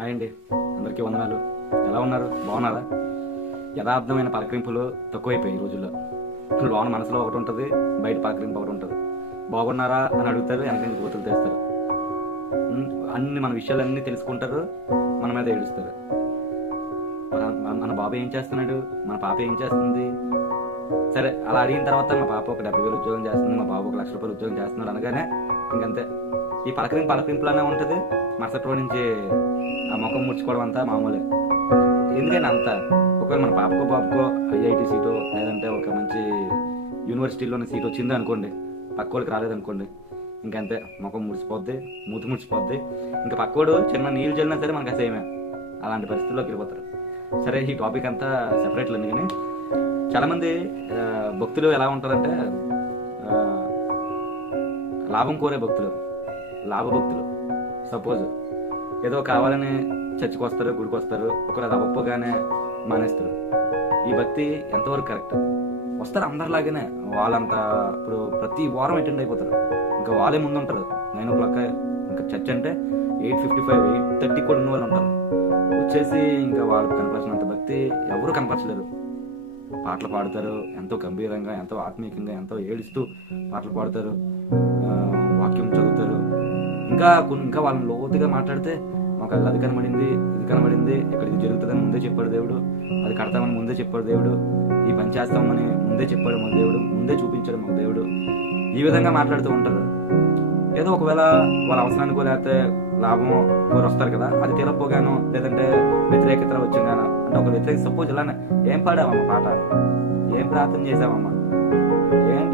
Hi అండి. అందరికీ వందనాలు. ఎలా ఉన్నారు? బాగున్నారా? యథార్థమైన పలకరింపులు తక్కువైపోయాయి ఈ రోజుల్లో. లోన మనసులో ఒకటి ఉంటుంది బయట పలకరింపు ఒకటి ఉంటుంది. బాగున్నారా అని అడుగుతారు వెనక నుంచి గోతులు తెస్తారు. అన్ని మన విషయాలన్నీ తెలుసుకుంటారు మన మీద ఏడుస్తారు. మన- మన బాబు ఏం చేస్తున్నాడు? మన పాప ఏం చేస్తుంది? సరే అలా అడిగిన తర్వాత మా పాప ఒక డెబ్బై వేలు ఉద్యోగం చేస్తుంది మా బాబు ఒక లక్ష రూపాయలు ఉద్యోగం చేస్తున్నాడు అనగానే ఇంకంతే. ఈ పలకరింపు పలకరింపులోనే ఉంటుంది. మరుసటి రోజు నుంచి ఆ ముఖం ముడుచుకోవడం అంతా మామూలే. ఎందుకని అంత? ఒకవేళ మన పాపకో బాబుకో ఐఐటి సీటు లేదంటే ఒక మంచి యూనివర్సిటీలోని సీట్ వచ్చింది అనుకోండి పక్కోడికి రాలేదనుకోండి ఇంకంతే. ముఖం ముడిచిపోద్ది మూతి ముడిచిపోద్ది. ఇంకా పక్కోడు చిన్న నీళ్ళు చల్లినా సరే మనకు సేమే. అలాంటి పరిస్థితుల్లోకి వెళ్ళిపోతారు. సరే ఈ టాపిక్ అంతా సెపరేట్ లేదు కానీ చాలామంది భక్తులు ఎలా ఉంటారంటే లాభం కోరే భక్తులు. లాభ భక్తులు సపోజ్ ఏదో కావాలని చర్చికి వస్తారు గుడికి వస్తారు ఒకరు అది అవ్వకపోగానే మానేస్తారు. ఈ భక్తి ఎంతవరకు కరెక్ట్? వస్తారు అందరిలాగానే. వాళ్ళంతా ఇప్పుడు ప్రతి వారం అటెండ్ అయిపోతారు. ఇంకా వాళ్ళే ముందు ఉంటారు నైన్ ఓ క్లాక్ ఇంకా చర్చ్ అంటే eight fifty five eight thirty కూడా ఉన్న వాళ్ళు ఉంటారు. వచ్చేసి ఇంకా వాళ్ళకి కనపరిచినంత భక్తి ఎవరు కనపరచలేరు పాటలు పాడతారు ఎంతో గంభీరంగా ఎంతో ఆత్మీయంగా ఎంతో ఏడుస్తూ పాటలు పాడతారు. వాక్యం చదువుతారు. ఇంకా కొన్ని ఇంకా వాళ్ళని లోతుగా మాట్లాడితే మాకు అది కనబడింది ఇది కనబడింది ఇక్కడ ఇది జరుగుతుందని ముందే చెప్పాడు దేవుడు. అది కడతామని ముందే చెప్పాడు దేవుడు. ఈ పని చేస్తామని ముందే చెప్పాడు మన దేవుడు. ముందే చూపించాడు మన దేవుడు. ఈ విధంగా మాట్లాడుతూ ఉంటారు. ఏదో ఒకవేళ వాళ్ళ అవసరానికో లేకపోతే లాభమో కోరి వస్తారు కదా అది తీరపోగాను లేదంటే వ్యతిరేకత వచ్చింగాను. అంటే ఒక వ్యతిరేక సపోజ్ ఇలానే ఏం పాడావమ్మ పాట? ఏం ప్రార్థన చేసావమ్మా?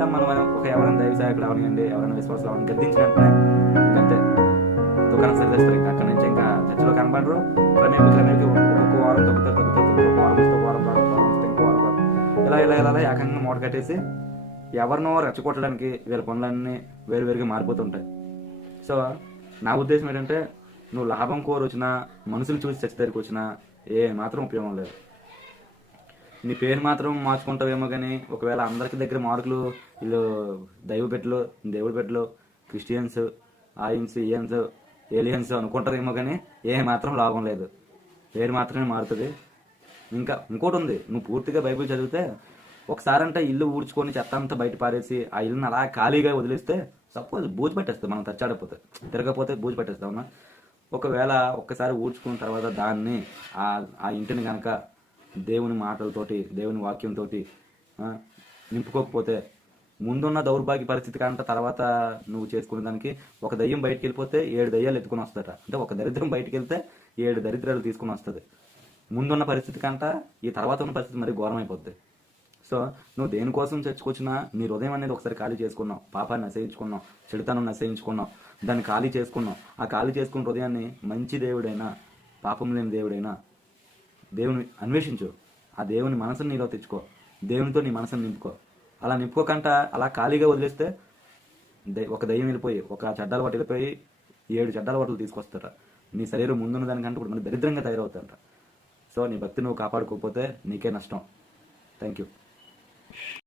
ఏంటమ్మా మనం ఒక ఎవరైనా దైవ సహాయకులు అవనివ్వండి ఎవరైనా విశ్వాసాలు అవన్నీ గద్దించిన వెంటనే ఇంకంతే దుకాణం సరిచేస్తారు ఇంకా అక్కడ నుంచి ఇంకా చర్చిలో కనపడరు. క్రమేపీ క్రమేపీ ఒక్కొక్క వారం తొక్కుతారు తొక్కుతారు ఇంకొక వారం వస్తే వారం వారం వారం వస్తే ఇంకో వారం ఇలా ఇలా ఇలా ఇలా ఏకంగా మూట కట్టేసి ఎవరినో రెచ్చగొట్టడానికి వీళ్ళ పనులన్నీ వేరువేరుగా మారిపోతుంటాయి. సో నా ఉద్దేశం ఏంటంటే నువ్వు లాభం కోరు వచ్చినా మనుషులు చూసి చచ్చి దగ్గరికి వచ్చినా ఏ మాత్రం ఉపయోగం లేదు. నీ పేరు మాత్రం మార్చుకుంటావేమో కానీ ఒకవేళ అందరికి దగ్గర మార్కులు వీళ్ళు దైవ పెట్టలు దేవుడు పెట్టలు క్రిస్టియన్స్ ఆయన్స్ ఈయన్స్ ఏలియన్స్ అనుకుంటారేమో కానీ ఏ మాత్రం లాభం లేదు. పేరు మాత్రమే మారుతుంది. ఇంకా ఇంకోటి ఉంది. నువ్వు పూర్తిగా బైబిల్ చదివితే ఒకసారి అంటే ఇల్లు ఊడ్చుకొని చెత్త అంతా బయట పారేసి ఆ ఇల్లుని అలా ఖాళీగా వదిలేస్తే సపోజ్ బూజు పెట్టేస్తుంది మనం తచ్చాడపోతే తిరగకపోతే బూజు పెట్టేస్తామా ఒకవేళ ఒక్కసారి ఊడ్చుకున్న తర్వాత దాన్ని ఆ ఆ ఇంటిని కనుక దేవుని మాటలతోటి దేవుని వాక్యంతో నింపుకోకపోతే ముందున్న దౌర్భాగ్య పరిస్థితి కంట తర్వాత నువ్వు చేసుకునే దానికి ఒక దయ్యం బయటకు వెళ్ళిపోతే ఏడు దయ్యాలు ఎత్తుకుని వస్తాట అంటే ఒక దరిద్రం బయటకు వెళ్తే ఏడు దరిద్రాలు తీసుకుని వస్తుంది. ముందున్న పరిస్థితి కంట ఈ తర్వాత ఉన్న పరిస్థితి మరి ఘోరం అయిపోద్ది. సో నువ్వు దేనికోసం చర్చకొచ్చినా నీ హృదయం అనేది ఒకసారి ఖాళీ చేసుకున్నావు. పాపాన్ని నశయించుకున్నావు చెడుతనం నశయించుకున్నావు దాన్ని ఖాళీ చేసుకున్నావు. ఆ ఖాళీ చేసుకున్న హృదయాన్ని మంచి దేవుడైనా పాపం లేని దేవుడైనా దేవుని అన్వేషించు. ఆ దేవుని మనసుని నీలో తెచ్చుకో. దేవునితో నీ మనసుని నింపుకో. అలా నింపుకోకంట అలా ఖాళీగా వదిలేస్తే దై- ఒక దయ్యం వెళ్ళిపోయి ఒక చెడ్డాల వాటి వెళ్ళిపోయి ఏడు చెడ్డాల వాటిలు తీసుకొస్తార? నీ శరీరం ముందున్న దానికంటే ఇప్పుడు మన దరిద్రంగా తయారవుతారంట. సో నీ భక్తి నువ్వు కాపాడుకోకపోతే నీకే నష్టం. Thank you